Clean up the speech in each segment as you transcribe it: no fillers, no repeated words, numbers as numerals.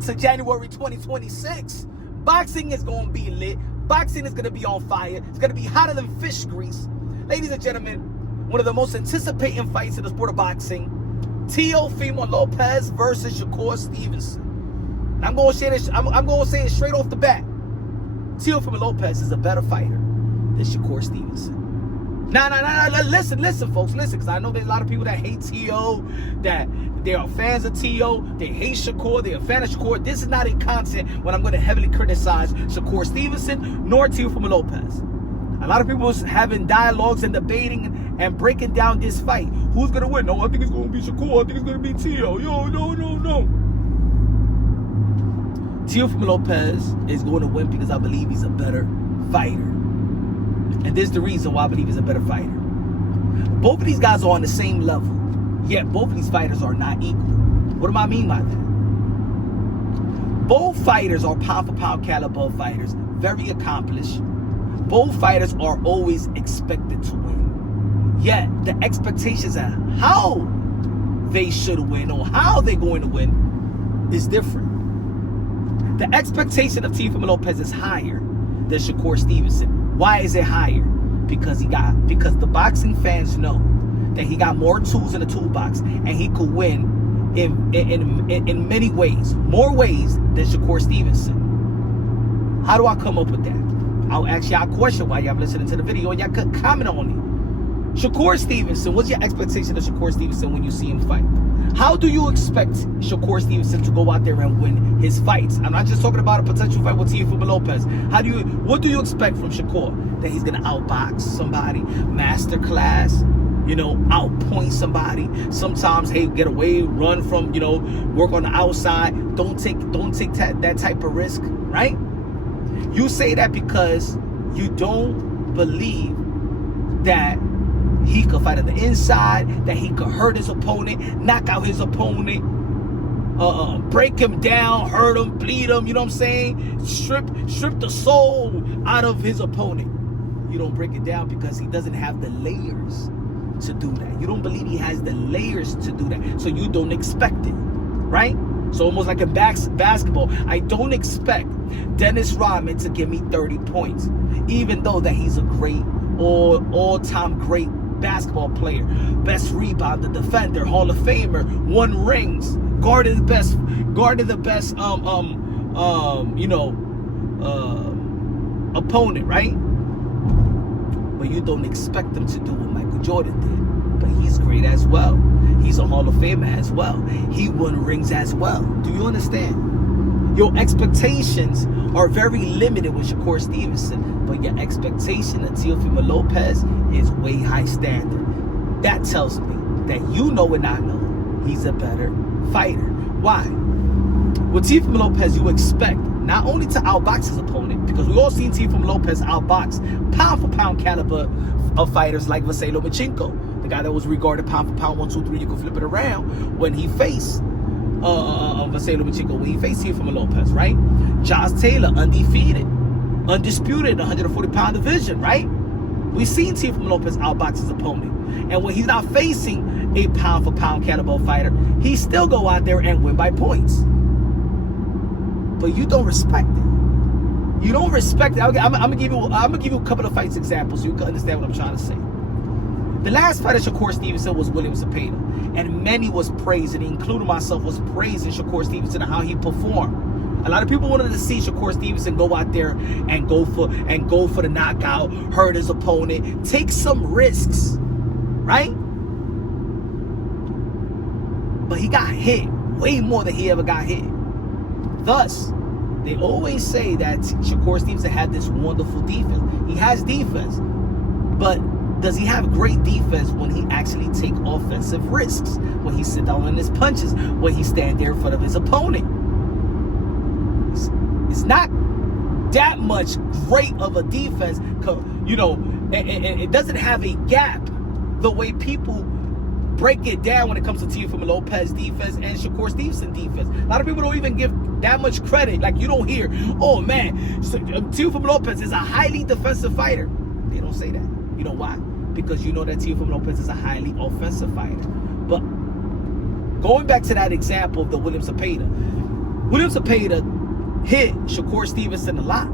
to January 2026. Boxing is going to be lit. Boxing is going to be on fire. It's going to be hotter than fish grease. Ladies and gentlemen, one of the most anticipating fights in the sport of boxing, Teofimo Lopez versus Shakur Stevenson. And I'm going to say this. I'm going to say it straight off the bat. Teofimo Lopez is a better fighter than Shakur Stevenson. Nah. Listen, folks. Listen, because I know there's a lot of people that hate Teo, that they are fans of Teo. They hate Shakur. They're a fan of Shakur. This is not a content when I'm going to heavily criticize Shakur Stevenson nor Teofimo Lopez. A lot of people are having dialogues and debating and breaking down this fight. Who's going to win? No, I think it's going to be Shakur. I think it's going to be Teo. No. Teofimo Lopez is going to win because I believe he's a better fighter. And this is the reason why I believe he's a better fighter. Both of these guys are on the same level, yet both of these fighters are not equal. What do I mean by that? Both fighters are pound-for-pound caliber fighters, very accomplished. Both fighters are always expected to win. Yet the expectations of how they should win or how they're going to win is different. The expectation of Teofimo Lopez is higher than Shakur Stevenson. Why is it higher? Because the boxing fans know that he got more tools in the toolbox and he could win in many ways, more ways than Shakur Stevenson. How do I come up with that? I'll ask y'all a question while y'all listening to the video and y'all could comment on it. Shakur Stevenson, what's your expectation of Shakur Stevenson when you see him fight? How do you expect Shakur Stevenson to go out there and win his fights? I'm not just talking about a potential fight with Teofimo Lopez. What do you expect from Shakur? That he's gonna outbox somebody, masterclass, outpoint somebody. Sometimes, hey, get away, run from, work on the outside. Don't take that type of risk, right? You say that because you don't believe that he could fight on the inside, that he could hurt his opponent, knock out his opponent, break him down, hurt him, bleed him, you know what I'm saying? Strip the soul out of his opponent. You don't break it down because he doesn't have the layers to do that. You don't believe he has the layers to do that. So you don't expect it, right? So almost like in basketball, I don't expect Dennis Rodman to give me 30 points, even though that he's a great, all-time great basketball player, best rebounder, defender, Hall of Famer, won rings, guarded the best opponent, right? But you don't expect him to do what Michael Jordan did. But he's great as well. He's a Hall of Famer as well. He won rings as well. Do you understand? Your expectations are very limited with Shakur Stevenson, but your expectation of Teofimo Lopez is way high standard. That tells me that you know and I know he's a better fighter. Why? With Teofimo Lopez, you expect not only to outbox his opponent, because we all seen Teofimo Lopez outbox pound-for-pound caliber of fighters like Vasily Lomachenko, the guy that was regarded pound-for-pound 1, 2, 3, you can flip it around when he faced Vasily Lomachenko, when he faced Teofimo Lopez, right? Josh Taylor, undefeated, undisputed, 140-pound division, right? We've seen Teofimo Lopez outbox his opponent. And when he's not facing a pound-for-pound caliber fighter, he still go out there and win by points. But you don't respect it. You don't respect it. I'm gonna give you a couple of fights examples so you can understand what I'm trying to say. The last fight of Shakur Stevenson was William Zepeda, and many was praising, including myself, was praising Shakur Stevenson and how he performed. A lot of people wanted to see Shakur Stevenson go out there and go for the knockout, hurt his opponent, take some risks, right? But he got hit way more than he ever got hit. Thus, they always say that Shakur Stevenson had this wonderful defense. He has defense, but does he have great defense when he actually take offensive risks? When he sit down on his punches? When he stand there in front of his opponent? It's not that much great of a defense, and it doesn't have a gap the way people break it down when it comes to Teofimo Lopez defense and Shakur Stevenson defense. A lot of people don't even give that much credit. Like, you don't hear, oh man, Teofimo Lopez is a highly defensive fighter. They don't say that. You know why? Because you know that Teofimo Lopez is a highly offensive fighter. But going back to that example of the William Zepeda, William Zepeda hit Shakur Stevenson a lot,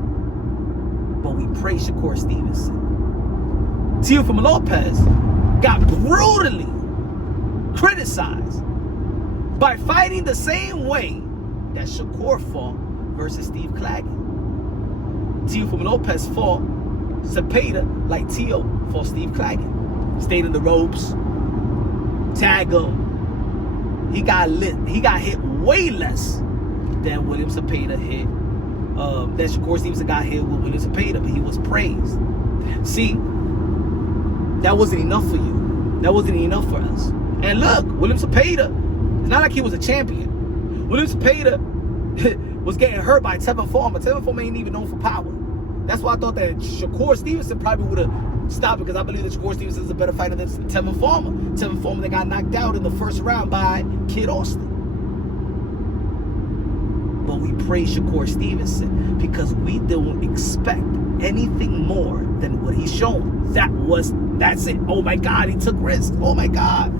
but we praise Shakur Stevenson. Teofimo Lopez got brutally criticized by fighting the same way that Shakur fought versus Steve Claggett. Teofimo Lopez fought Zepeda like Teo fought Steve Claggett. Stayed in the ropes, tag him. He got hit way less than William Zepeda hit. That Shakur Stevenson got hit with William Zepeda, but he was praised. See, that wasn't enough for you. That wasn't enough for us. And look, William Zepeda, it's not like he was a champion. William Zepeda was getting hurt by Teofimo. Teofimo ain't even known for power. That's why I thought that Shakur Stevenson probably would have stopped, because I believe that Shakur Stevenson is a better fighter than Teofimo. Teofimo that got knocked out in the first round by Kid Austin. But we praise Shakur Stevenson because we don't expect anything more than what he's shown. That's it. Oh my God, he took risks. Oh my God.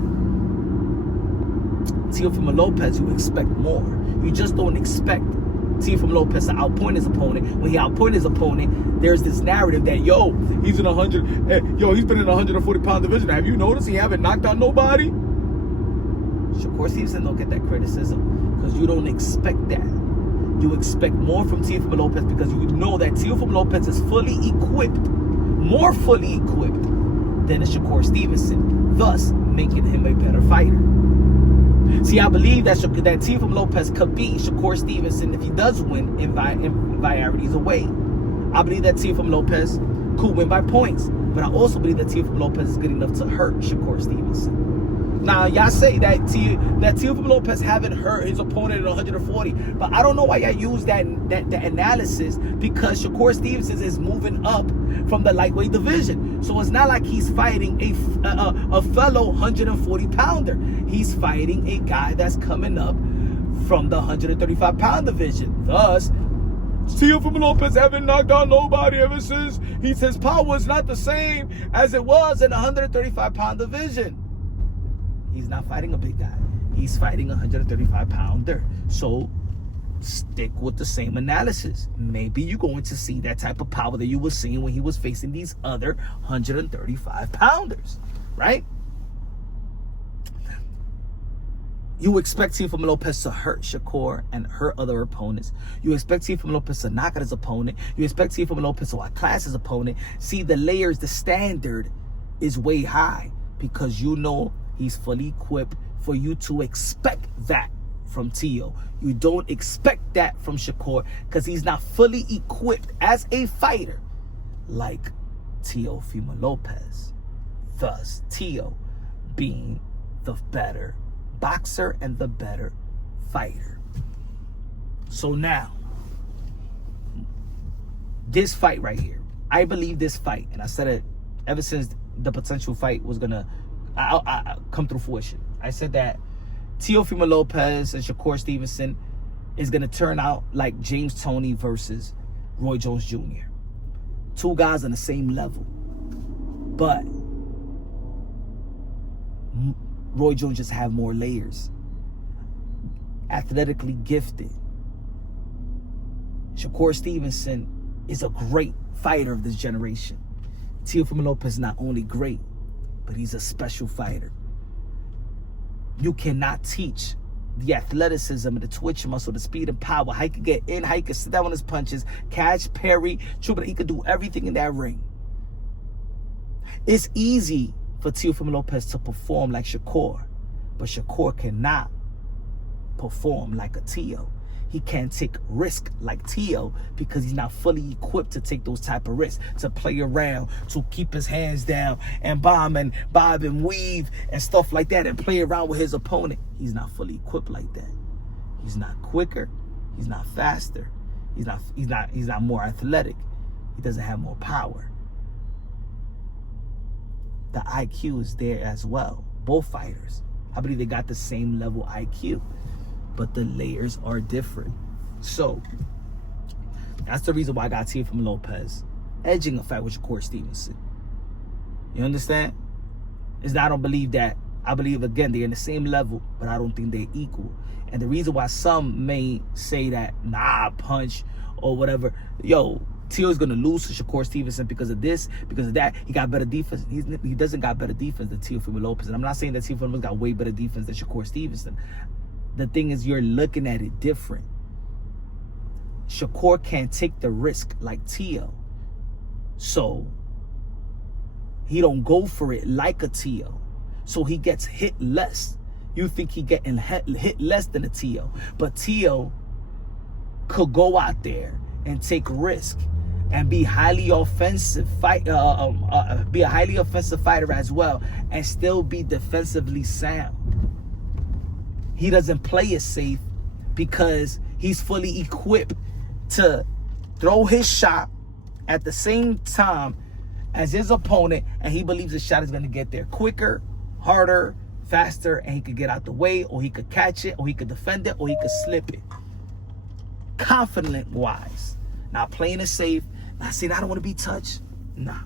Teofimo Lopez, you expect more. You just don't expect Teofimo Lopez to outpoint his opponent. When he outpoint his opponent, there's this narrative that, he's in 100. He's been in a 140-pound division. Have you noticed he haven't knocked out nobody? Shakur Stevenson don't get that criticism because you don't expect that. You expect more from Teofimo Lopez because you know that Teofimo Lopez is fully equipped, more fully equipped than a Shakur Stevenson, thus making him a better fighter. See, I believe that Teofimo Lopez could beat Shakur Stevenson if he does win in varieties away. I believe that Teofimo Lopez could win by points, but I also believe that Teofimo Lopez is good enough to hurt Shakur Stevenson. Now, y'all say that Teofimo Lopez haven't hurt his opponent at 140, but I don't know why y'all use that analysis, because Shakur Stevenson is moving up from the lightweight division. So it's not like he's fighting a fellow 140-pounder. He's fighting a guy that's coming up from the 135-pound division. Thus, Teofimo Lopez haven't knocked out nobody ever since his power is not the same as it was in the 135-pound division. He's not fighting a big guy. He's fighting a 135-pounder. So stick with the same analysis. Maybe you're going to see that type of power that you were seeing when he was facing these other 135-pounders, right? You expect Teofimo Lopez to hurt Shakur and hurt other opponents. You expect Teofimo Lopez to knock out his opponent. You expect Teofimo Lopez to outclass his opponent. See, the layers, the standard is way high because you know he's fully equipped for you to expect that from Teo. You don't expect that from Shakur because he's not fully equipped as a fighter like Teofimo Lopez. Thus, Teo being the better boxer and the better fighter. So now, this fight right here, I believe this fight, and I said it ever since the potential fight was gonna come through fruition. I said that Teofimo Lopez and Shakur Stevenson is going to turn out like James Toney versus Roy Jones Jr. Two guys on the same level. But Roy Jones just have more layers. Athletically gifted. Shakur Stevenson is a great fighter of this generation. Teofimo Lopez is not only great, but he's a special fighter. You cannot teach the athleticism and the twitch muscle, the speed and power, how he could get in, how he could sit down on his punches, catch, parry, triple. He could do everything in that ring. It's easy for Teofimo Lopez to perform like Shakur, but Shakur cannot perform like a Teo. He can't take risk like Teo because he's not fully equipped to take those type of risks, to play around, to keep his hands down and bob and weave and stuff like that and play around with his opponent. He's not fully equipped like that. He's not quicker. He's not faster. He's not more athletic. He doesn't have more power. The IQ is there as well. Both fighters, I believe they got the same level IQ, but the layers are different. So that's the reason why I got Teofimo Lopez edging a fight with Shakur Stevenson. You understand? Is that I don't believe that I believe, again, they're in the same level, but I don't think they're equal. And the reason why some may say that, nah, punch or whatever, yo, Teo's going to lose to Shakur Stevenson because of this, because of that. He got better defense. He doesn't got better defense than Teofimo Lopez. And I'm not saying that Teofimo got way better defense than Shakur Stevenson. The thing is, you're looking at it different. Shakur can't take the risk like Teo. So he don't go for it like a Teo. So he gets hit less. You think he getting hit less than a Teo. But Teo could go out there and take risk and be highly offensive be a highly offensive fighter as well, and still be defensively sound. He doesn't play it safe because he's fully equipped to throw his shot at the same time as his opponent, and he believes the shot is going to get there quicker, harder, faster, and he could get out the way, or he could catch it, or he could defend it, or he could slip it. Confident wise, not playing it safe, not saying I don't want to be touched. Nah.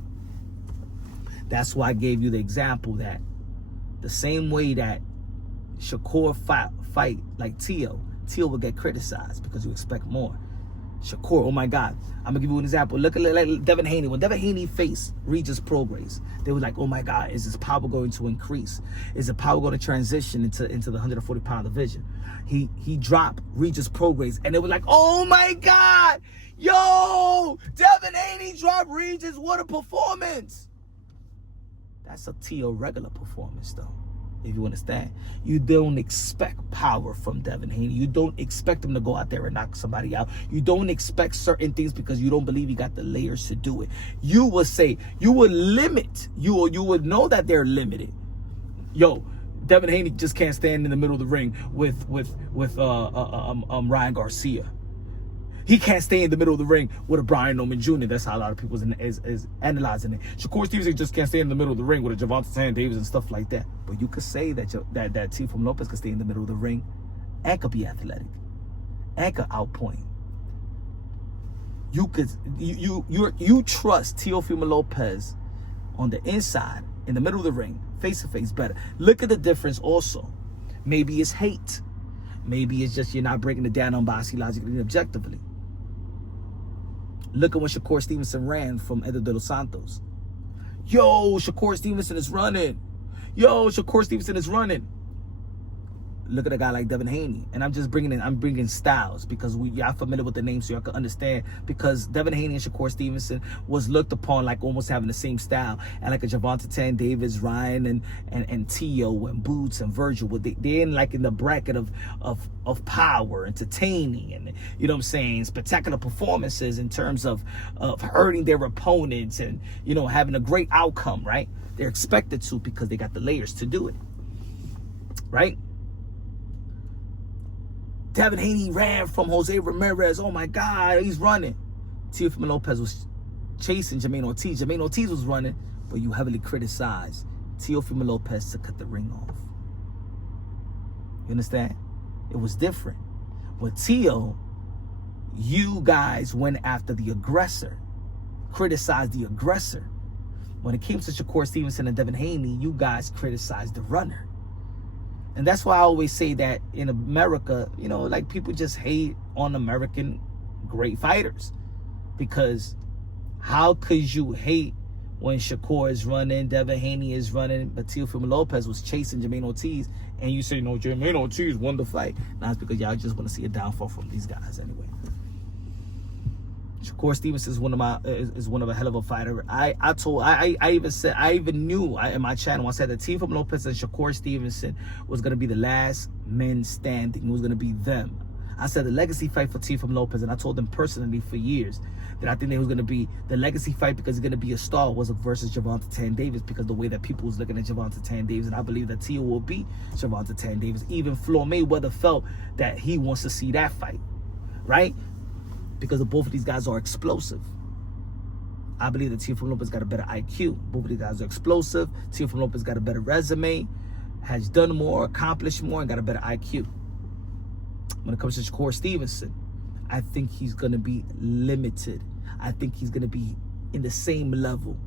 That's why I gave you the example that the same way that Shakur fight like Teo will get criticized because you expect more. Shakur, oh my God, I'm gonna give you an example. Look at like Devin Haney. When Devin Haney faced Regis Prograis, they were like, oh my God, is his power going to increase? Is the power going to transition into the 140-pound division? He dropped Regis Prograis, and they were like, oh my God, yo, Devin Haney dropped Regis. What a performance! That's a Teo regular performance, though. If you understand, you don't expect power from Devin Haney. You don't expect him to go out there and knock somebody out. You don't expect certain things because you don't believe he got the layers to do it. You will say, you will limit, you would know that they're limited. Yo, Devin Haney just can't stand in the middle of the ring with Ryan Garcia. He can't stay in the middle of the ring with a Brian Norman Jr. That's how a lot of people is analyzing it. Shakur Stevenson just can't stay in the middle of the ring with a Javante Davis and stuff like that. But you could say that Teofimo Lopez could stay in the middle of the ring and could be athletic and could outpoint. You trust Teofimo Lopez on the inside, in the middle of the ring, face to face better. Look at the difference also. Maybe it's hate. Maybe it's just you're not breaking it down on boxing logically and objectively. Look at when Shakur Stevenson ran from Eder de los Santos. Yo, Shakur Stevenson is running. Yo, Shakur Stevenson is running. Look at a guy like Devin Haney. And I'm bringing styles because y'all familiar with the name so y'all can understand. Because Devin Haney and Shakur Stevenson was looked upon like almost having the same style. And like a Javante Davis, Ryan, and Teo, and Boots, and Virgil. They're in the bracket of power, entertaining, and, you know what I'm saying, spectacular performances in terms of hurting their opponents and, you know, having a great outcome, right? They're expected to because they got the layers to do it, right? Devin Haney ran from Jose Ramirez. Oh my God, he's running. Teofimo Lopez was chasing Jermaine Ortiz. Jermaine Ortiz was running, but you heavily criticized Teofimo Lopez to cut the ring off. You understand? It was different. With Teo, you guys went after the aggressor, criticized the aggressor. When it came to Shakur Stevenson and Devin Haney, you guys criticized the runner. And that's why I always say that in America, you know, like people just hate on American great fighters. Because how could you hate when Shakur is running, Devin Haney is running, but Teofimo Lopez was chasing Jermaine Ortiz, and you say, no, Jermaine Ortiz won the fight? Now it's because y'all just want to see a downfall from these guys anyway. Shakur Stevenson is one of a hell of a fighter. I even knew in my channel, I said that Teofimo Lopez and Shakur Stevenson was gonna be the last men standing. It was gonna be them. I said the legacy fight for Teofimo Lopez, and I told them personally for years that I think they was gonna be the legacy fight because it's gonna be a star was versus Javante Davis, because the way that people was looking at Javante Davis, and I believe that Teo will beat Javante Davis. Even Floyd Mayweather felt that he wants to see that fight, right? Because both of these guys are explosive. I believe that Teofimo Lopez got a better IQ. Both of these guys are explosive. Teofimo Lopez got a better resume, has done more, accomplished more, and got a better IQ. When it comes to Shakur Stevenson, I think he's going to be limited. I think he's going to be in the same level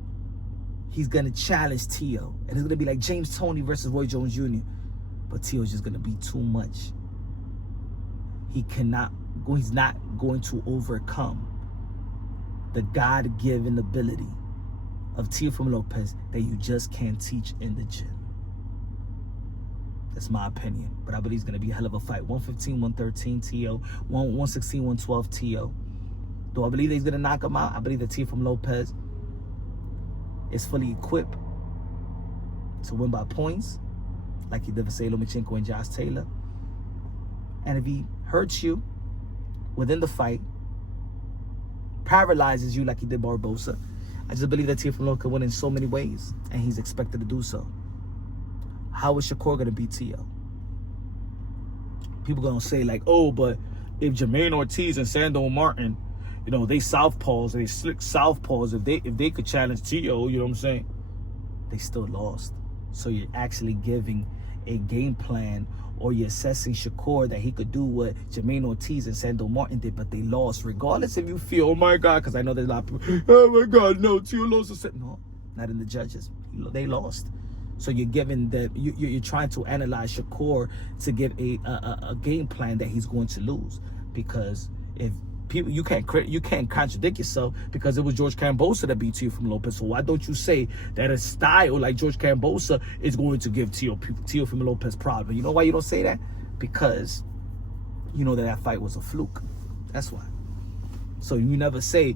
he's going to challenge Teo. And it's going to be like James Toney versus Roy Jones Jr. But Teo's just going to be too much. He's not going to overcome the God-given ability of Teofimo Lopez that you just can't teach in the gym. That's my opinion. But I believe it's going to be a hell of a fight. 115, 113 Teo. 116, 112 Teo. Do I believe that he's going to knock him out? I believe that Teofimo Lopez is fully equipped to win by points, like he did Vasily Lomachenko and Josh Taylor. And if he hurts you within the fight, paralyzes you like he did Barbosa, I just believe that Teofimo Lopez can win in so many ways, and he's expected to do so. How is Shakur going to beat Teo? People going to say like, oh, but if Jermaine Ortiz and Sandor Martin, you know, they southpaws, they slick southpaws, if they could challenge Teo, you know what I'm saying? They still lost. So you're actually giving a game plan, or you're assessing Shakur that he could do what Jermaine Ortiz and Sandor Martin did, but they lost. Regardless if you feel, oh my God, because I know there's a lot of people, oh my God, no, Teo lost. No, not in the judges. They lost. So you're giving that, you're trying to analyze Shakur to give a game plan that he's going to lose, because if people, you can't contradict yourself, because it was George Kambosos that beat Teofimo Lopez. So why don't you say that a style like George Kambosos is going to give Teofimo Lopez problem? You know why you don't say that? Because you know that fight was a fluke. That's why. So you never say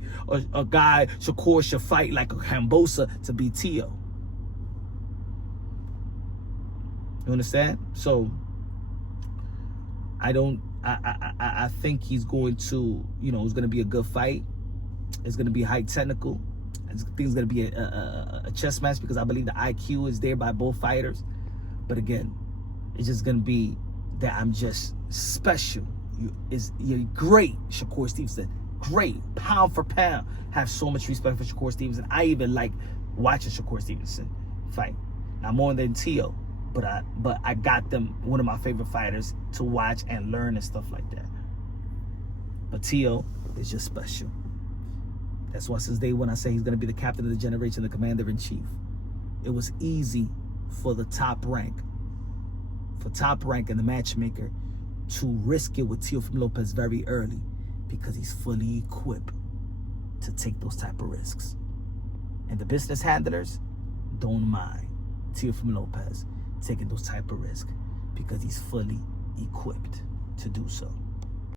a guy Shakur should fight like a Kambosos to beat Teo. You understand? So I think he's going to, you know, it's going to be a good fight. It's going to be high technical. I think it's going to be a chess match, because I believe the IQ is there by both fighters. But again, it's just going to be that I'm just special. You're great, Shakur Stevenson. Great. Pound for pound. Have so much respect for Shakur Stevenson. I even like watching Shakur Stevenson fight. Now, more than Teo. But I got them, one of my favorite fighters to watch and learn and stuff like that. But Teo is just special. That's why since day one I say he's going to be the captain of the generation, the commander-in-chief. It was easy for the top rank and the matchmaker to risk it with Teofimo Lopez very early, because he's fully equipped to take those type of risks. And the business handlers don't mind Teofimo Lopez taking those type of risks, because he's fully equipped to do so.